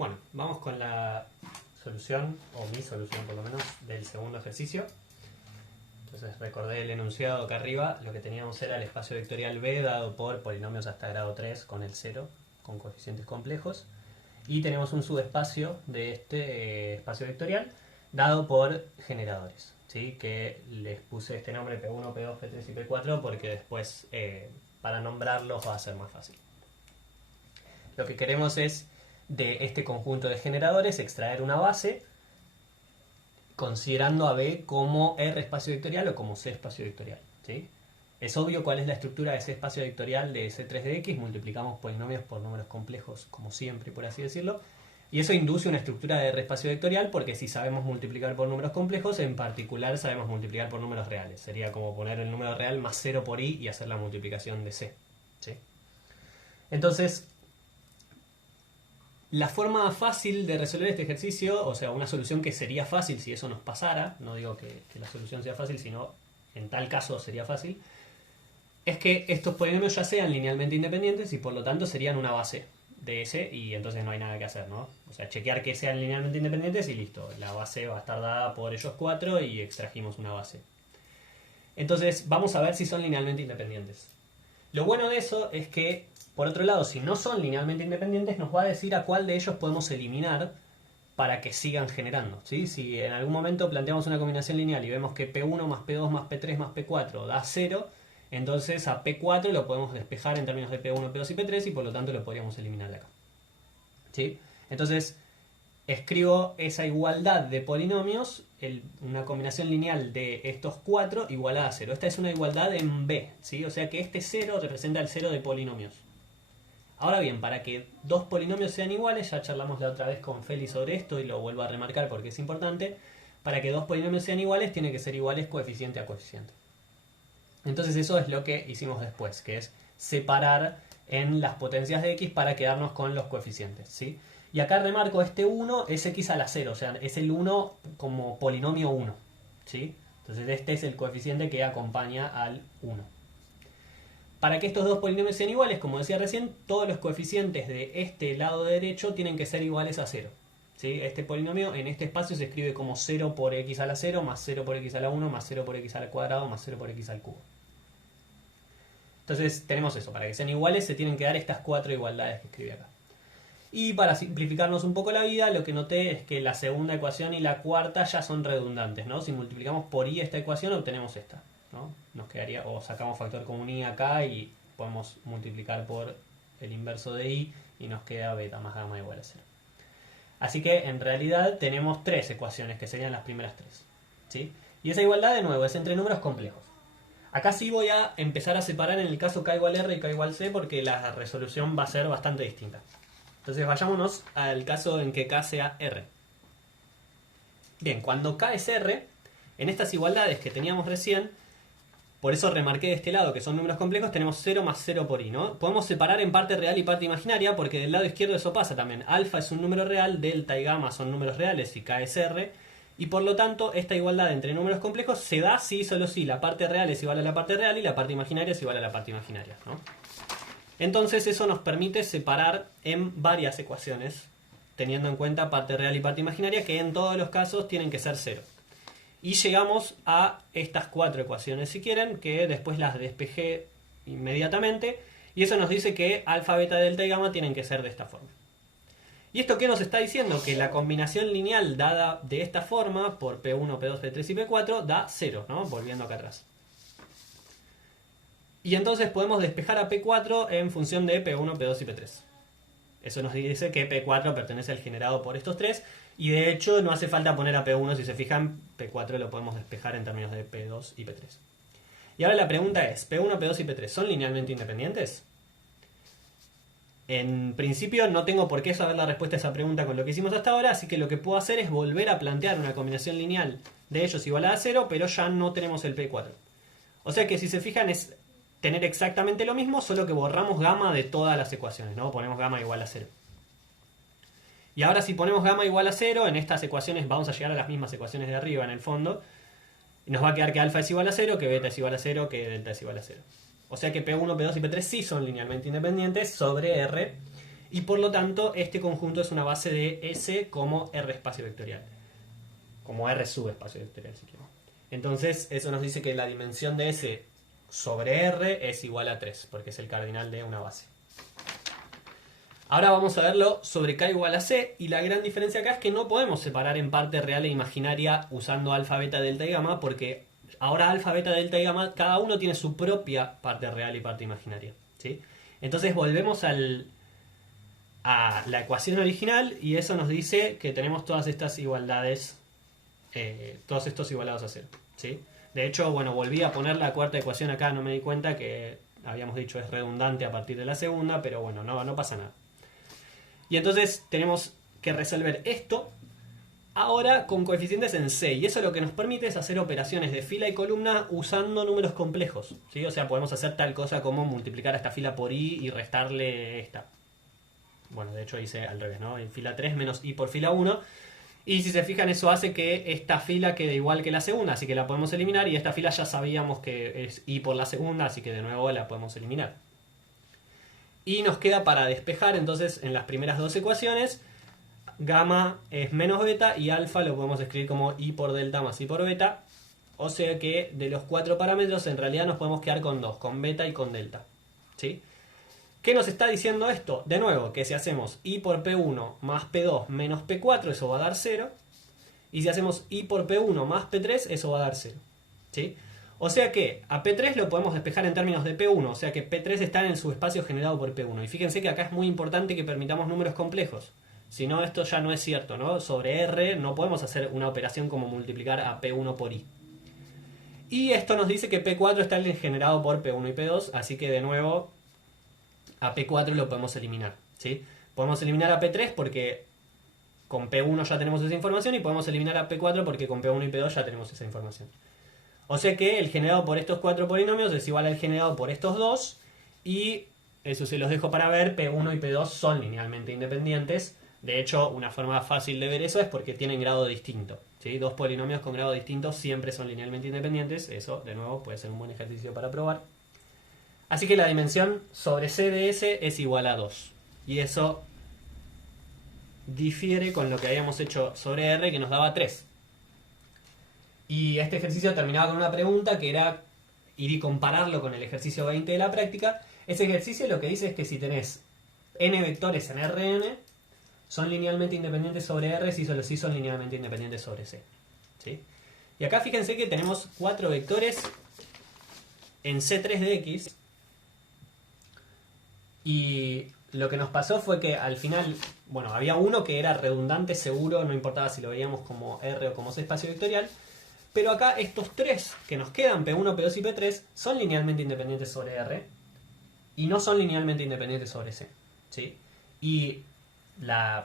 Bueno, vamos con la solución, o mi solución por lo menos, del segundo ejercicio. Entonces recordé el enunciado acá arriba, lo que teníamos era el espacio vectorial B dado por polinomios hasta grado 3 con el 0, con coeficientes complejos. Y tenemos un subespacio de este espacio vectorial dado por generadores, ¿sí? Que les puse este nombre P1, P2, P3 y P4 porque después para nombrarlos va a ser más fácil. Lo que queremos es de este conjunto de generadores extraer una base considerando a B como R espacio vectorial o como C espacio vectorial, ¿sí? Es obvio cuál es la estructura de C espacio vectorial de C3 de X, multiplicamos polinomios por números complejos como siempre, por así decirlo, y eso induce una estructura de R espacio vectorial porque si sabemos multiplicar por números complejos, en particular sabemos multiplicar por números reales. Sería como poner el número real más 0 por I y hacer la multiplicación de C, ¿sí? Entonces, la forma fácil de resolver este ejercicio, o sea, una solución que sería fácil si eso nos pasara, no digo que la solución sea fácil, sino en tal caso sería fácil, es que estos polinomios ya sean linealmente independientes y por lo tanto serían una base de S y entonces no hay nada que hacer, ¿no? O sea, chequear que sean linealmente independientes y listo. La base va a estar dada por ellos cuatro y extrajimos una base. Entonces, vamos a ver si son linealmente independientes. Lo bueno de eso es que, por otro lado, si no son linealmente independientes, nos va a decir a cuál de ellos podemos eliminar para que sigan generando, ¿sí? Si en algún momento planteamos una combinación lineal y vemos que P1 más P2 más P3 más P4 da 0, entonces a P4 lo podemos despejar en términos de P1, P2 y P3 y por lo tanto lo podríamos eliminar de acá, ¿sí? Entonces, escribo esa igualdad de polinomios, una combinación lineal de estos cuatro igualada a 0. Esta es una igualdad en B, ¿sí? O sea que este 0 representa el 0 de polinomios. Ahora bien, para que dos polinomios sean iguales, ya charlamos la otra vez con Feli sobre esto y lo vuelvo a remarcar porque es importante, para que dos polinomios sean iguales tiene que ser iguales coeficiente a coeficiente. Entonces eso es lo que hicimos después, que es separar en las potencias de x para quedarnos con los coeficientes, ¿sí? Y acá remarco, este 1 es x a la 0, o sea, es el 1 como polinomio 1, ¿sí? Entonces este es el coeficiente que acompaña al 1. Para que estos dos polinomios sean iguales, como decía recién, todos los coeficientes de este lado derecho tienen que ser iguales a 0, ¿sí? Este polinomio en este espacio se escribe como 0 por x a la 0, más 0 por x a la 1, más 0 por x al cuadrado, más 0 por x al cubo. Entonces tenemos eso, para que sean iguales se tienen que dar estas cuatro igualdades que escribí acá. Y para simplificarnos un poco la vida, lo que noté es que la segunda ecuación y la cuarta ya son redundantes, ¿no? Si multiplicamos por i esta ecuación obtenemos esta, ¿no? Nos quedaría, o sacamos factor común i acá y podemos multiplicar por el inverso de i y nos queda beta más gamma igual a 0. Así que en realidad tenemos tres ecuaciones que serían las primeras tres, ¿sí? Y esa igualdad de nuevo es entre números complejos. Acá sí voy a empezar a separar en el caso k igual r y k igual c porque la resolución va a ser bastante distinta. Entonces vayámonos al caso en que k sea r. Bien, cuando k es r, en estas igualdades que teníamos recién, por eso remarqué de este lado que son números complejos, tenemos 0 más 0 por i, ¿no? Podemos separar en parte real y parte imaginaria porque del lado izquierdo eso pasa también. Alfa es un número real, delta y gamma son números reales y k es r. Y por lo tanto, esta igualdad entre números complejos se da si y solo si la parte real es igual a la parte real y la parte imaginaria es igual a la parte imaginaria, ¿no? Entonces eso nos permite separar en varias ecuaciones, teniendo en cuenta parte real y parte imaginaria, que en todos los casos tienen que ser 0. Y llegamos a estas cuatro ecuaciones, si quieren, que después las despejé inmediatamente, y eso nos dice que alfa, beta, delta y gamma tienen que ser de esta forma. ¿Y esto qué nos está diciendo? Que la combinación lineal dada de esta forma, por P1, P2, P3 y P4, da 0, ¿no? Volviendo acá atrás. Y entonces podemos despejar a P4 en función de P1, P2 y P3. Eso nos dice que P4 pertenece al generado por estos tres, y de hecho no hace falta poner a P1, si se fijan, P4 lo podemos despejar en términos de P2 y P3. Y ahora la pregunta es, ¿P1, P2 y P3 son linealmente independientes? En principio no tengo por qué saber la respuesta a esa pregunta con lo que hicimos hasta ahora, así que lo que puedo hacer es volver a plantear una combinación lineal de ellos igual a 0, pero ya no tenemos el P4. O sea que si se fijan es tener exactamente lo mismo, solo que borramos gamma de todas las ecuaciones, ¿no? Ponemos gamma igual a 0. Y ahora si ponemos gamma igual a 0, en estas ecuaciones vamos a llegar a las mismas ecuaciones de arriba en el fondo, y nos va a quedar que alfa es igual a 0, que beta es igual a 0, que delta es igual a 0. O sea que P1, P2 y P3 sí son linealmente independientes sobre R. y por lo tanto este conjunto es una base de S como R espacio vectorial. Como R subespacio vectorial, si quiero. Entonces, eso nos dice que la dimensión de S sobre R es igual a 3, porque es el cardinal de una base. Ahora vamos a verlo sobre K igual a C, y la gran diferencia acá es que no podemos separar en parte real e imaginaria usando alfa, beta, delta y gamma, porque ahora alfa, beta, delta y gamma, cada uno tiene su propia parte real y parte imaginaria, ¿sí? Entonces volvemos a la ecuación original, y eso nos dice que tenemos todas estas igualdades, todos estos igualados a cero, ¿sí? De hecho, bueno, volví a poner la cuarta ecuación acá, no me di cuenta que habíamos dicho es redundante a partir de la segunda, pero bueno, no pasa nada. Y entonces tenemos que resolver esto ahora con coeficientes en C, y eso lo que nos permite es hacer operaciones de fila y columna usando números complejos, ¿sí? O sea, podemos hacer tal cosa como multiplicar a esta fila por I y restarle esta. Bueno, de hecho hice al revés, ¿no? En fila 3 menos I por fila 1. Y si se fijan, eso hace que esta fila quede igual que la segunda, así que la podemos eliminar, y esta fila ya sabíamos que es I por la segunda, así que de nuevo la podemos eliminar. Y nos queda para despejar, entonces, en las primeras dos ecuaciones, gamma es menos beta y alfa lo podemos escribir como I por delta más I por beta. O sea que de los 4 parámetros en realidad nos podemos quedar con 2, con beta y con delta, ¿sí? ¿Qué nos está diciendo esto? De nuevo, que si hacemos I por P1 más P2 menos P4, eso va a dar 0. Y si hacemos I por P1 más P3, eso va a dar 0, ¿sí? O sea que a P3 lo podemos despejar en términos de P1, o sea que P3 está en el subespacio generado por P1. Y fíjense que acá es muy importante que permitamos números complejos. Si no, esto ya no es cierto, ¿no? Sobre R no podemos hacer una operación como multiplicar a P1 por I. Y esto nos dice que P4 está generado por P1 y P2, así que de nuevo a P4 lo podemos eliminar, ¿sí? Podemos eliminar a P3 porque con P1 ya tenemos esa información, y podemos eliminar a P4 porque con P1 y P2 ya tenemos esa información. O sea que el generado por estos 4 polinomios es igual al generado por estos 2, y eso se los dejo para ver, P1 y P2 son linealmente independientes. De hecho, una forma fácil de ver eso es porque tienen grado distinto, ¿sí? Dos polinomios con grado distinto siempre son linealmente independientes. Eso, de nuevo, puede ser un buen ejercicio para probar. Así que la dimensión sobre C de S es igual a 2. Y eso difiere con lo que habíamos hecho sobre R, que nos daba 3. Y este ejercicio terminaba con una pregunta que era ir y compararlo con el ejercicio 20 de la práctica. Ese ejercicio lo que dice es que si tenés n vectores en Rn, son linealmente independientes sobre R si solo sí son linealmente independientes sobre C, ¿sí? Y acá fíjense que tenemos 4 vectores en C3 de X. Y lo que nos pasó fue que al final, bueno, había uno que era redundante seguro, no importaba si lo veíamos como R o como C espacio vectorial. Pero acá estos 3 que nos quedan, P1, P2 y P3, son linealmente independientes sobre R y no son linealmente independientes sobre C, ¿sí? Y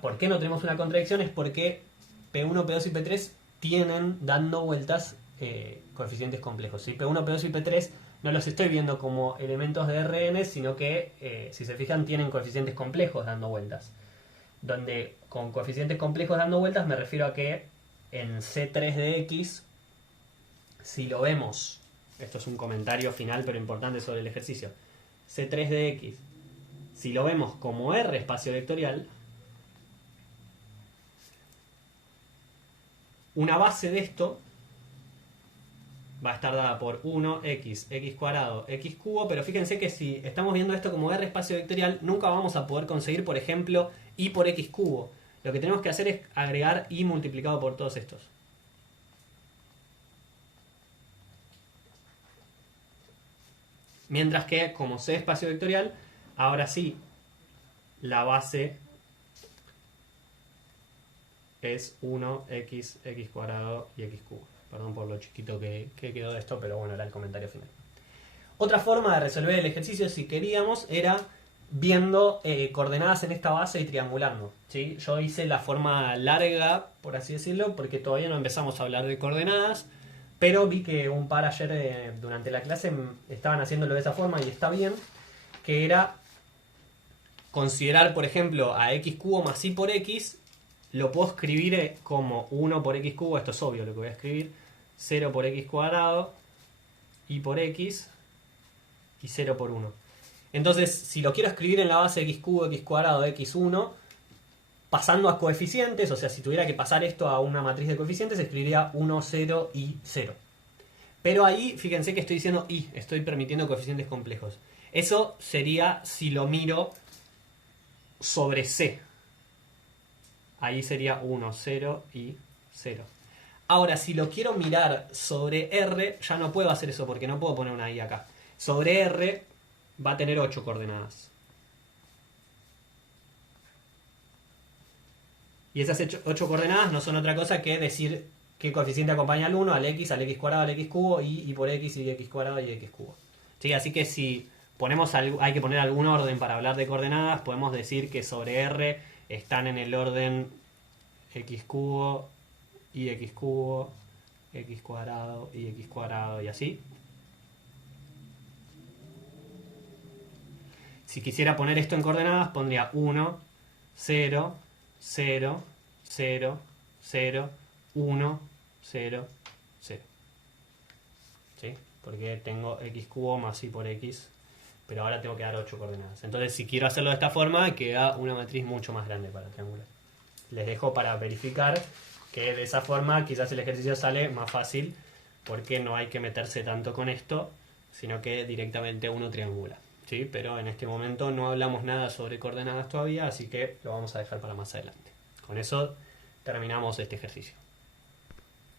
¿por qué no tenemos una contradicción? Es porque P1, P2 y P3 tienen dando vueltas coeficientes complejos, ¿sí? P1, P2 y P3 no los estoy viendo como elementos de Rn, sino que, si se fijan, tienen coeficientes complejos dando vueltas. Donde con coeficientes complejos dando vueltas me refiero a que en C3 de X, si lo vemos, esto es un comentario final pero importante sobre el ejercicio, C3 de X, si lo vemos como R espacio vectorial, una base de esto va a estar dada por 1x, x cuadrado, x cubo, pero fíjense que si estamos viendo esto como R espacio vectorial, nunca vamos a poder conseguir, por ejemplo, y por x cubo. Lo que tenemos que hacer es agregar y multiplicado por todos estos. Mientras que, como C espacio vectorial, ahora sí, la base es 1x, x cuadrado y x cubo. Perdón por lo chiquito que quedó de esto, pero bueno, era el comentario final. Otra forma de resolver el ejercicio, si queríamos, era viendo coordenadas en esta base y triangulando, ¿sí? Yo hice la forma larga, por así decirlo, porque todavía no empezamos a hablar de coordenadas, pero vi que un par ayer durante la clase estaban haciéndolo de esa forma y está bien, que era considerar, por ejemplo, a x cubo más y por x, lo puedo escribir como 1 por x cubo, esto es obvio lo que voy a escribir, 0 por x cuadrado, y por x, y 0 por 1. Entonces, si lo quiero escribir en la base x cubo, x cuadrado, x1, pasando a coeficientes, o sea, si tuviera que pasar esto a una matriz de coeficientes, escribiría 1, 0 y 0. Pero ahí, fíjense que estoy diciendo y, estoy permitiendo coeficientes complejos. Eso sería si lo miro sobre C. Ahí sería 1, 0 y 0. Ahora, si lo quiero mirar sobre R, ya no puedo hacer eso porque no puedo poner una I acá. Sobre R va a tener 8 coordenadas. Y esas 8 coordenadas no son otra cosa que decir qué coeficiente acompaña al 1, al x cuadrado, al x cubo, y por x y x cuadrado y x cubo. ¿Sí? Así que si ponemos hay que poner algún orden para hablar de coordenadas, podemos decir que sobre R están en el orden x cubo y x cubo, x cuadrado y así. Si quisiera poner esto en coordenadas, pondría 1, 0, 0, 0, 0, 1, 0, 0. ¿Sí? Porque tengo x cubo más y por x, pero ahora tengo que dar 8 coordenadas. Entonces, si quiero hacerlo de esta forma, queda una matriz mucho más grande para triangular. Les dejo para verificar que de esa forma quizás el ejercicio sale más fácil, porque no hay que meterse tanto con esto, sino que directamente uno triangula. ¿Sí? Pero en este momento no hablamos nada sobre coordenadas todavía, así que lo vamos a dejar para más adelante. Con eso terminamos este ejercicio.